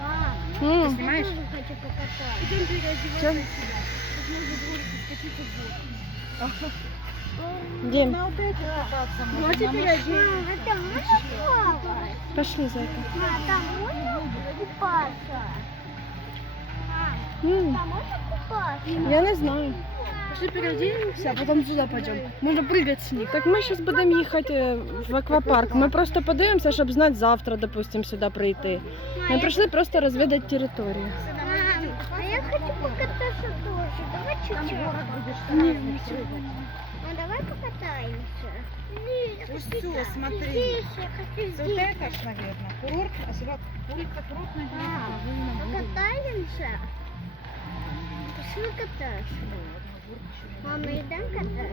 Мам, М. я снимаешь? тоже хочу покататься. Идем переодеваться Чё? сюда. Тут можно будет скатиться в воду. Дім, На вот этих кататься а можно. теперь на одень. Мам, а там можно плавать? пошли, зайка. Мам, там можно купаться? Мам, М, там можно купаться? Я не знаю. Пошли переоденемся, а потом сюда пойдем. Можно прыгать с них. Так ми зараз будемо їхати е, в аквапарк. Ми просто подивимося, щоб знати завтра, допустим, сюди прийти. Ми Мам, прийшли просто розвідати територію. Мам, а я хочу покататься тоже. Давай чуть-чуть. Нет, Ну давай покатаемся. Нет, я Ну хочу всё, там. смотри. Здесь, я хочу Вот здесь. это ж, наверное, курорт, а сюда улица курорт, Мам, покатаемся. Пошли кататься. Мама, идем кататься?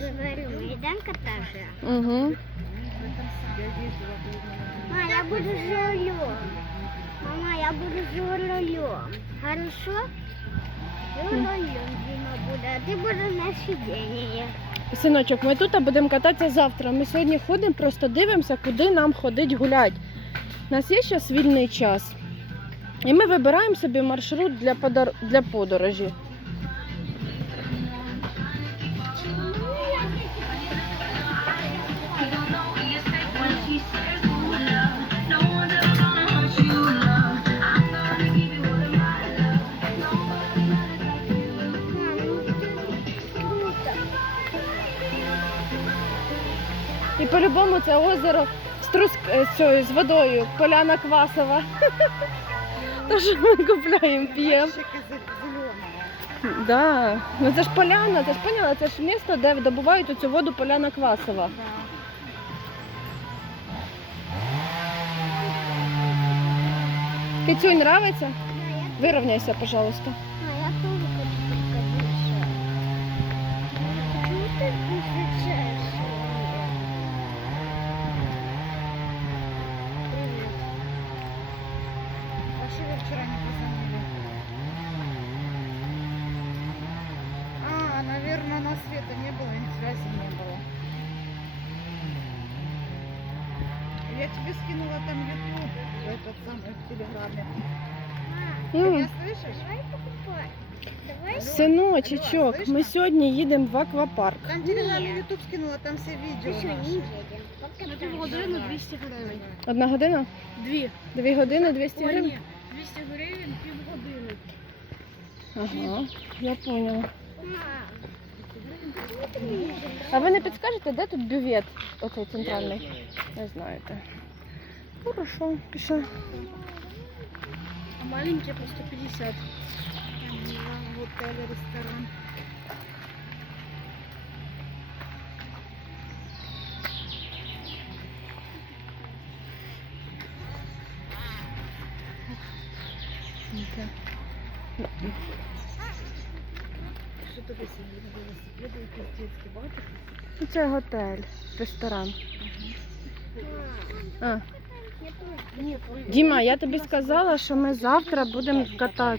Говорю, мы идем кататься. Угу. Мама, я буду за рулем. Мама, я буду за рулем. Хорошо? За рулем, Дима, буду, а ты будешь на сиденье. Синочок, ми тут будемо кататися завтра. Ми сьогодні ходимо, просто дивимося, куди нам ходить гуляти. У нас є зараз вільний час. І ми вибираємо собі маршрут для, подар... для подорожі. І по-любому це озеро з, трус... е, з, водою, поляна квасова. Те, що ми купляємо, п'ємо. Да. Ну це ж поляна, ти ж поняла, це ж місто, де добувають цю воду поляна квасова. Кицюнь, нравиться? Да, я, Вирівняйся, пожалуйста. вчера не позвонили? А, наверное, на света не было, и связи не было. Я тебе скинула там YouTube, этот самый в Телеграме. Мам, Ты М. меня слышишь? давай покупай. Давай. Синочечок, ми сьогодні їдемо в аквапарк. Там в Телеграме YouTube скинула, там все Ты видео что, не наши. едем? На Покатаемся. півгодини 200 гривень. Одна година? Дві. Дві години 200 Ой, гривень? ні. 200 гривень півгодини. Ага, я поняла. А ви не підскажете, де тут бювет? Оцей центральний? Не знаєте. Хорошо, пішли. А маленькі по 150. Готелі, ресторан. Что такое сегодня велосипеды, это детский батик? Ну, Це готель, ресторан. А. Діма, я тобі сказала, що ми завтра будемо кататися.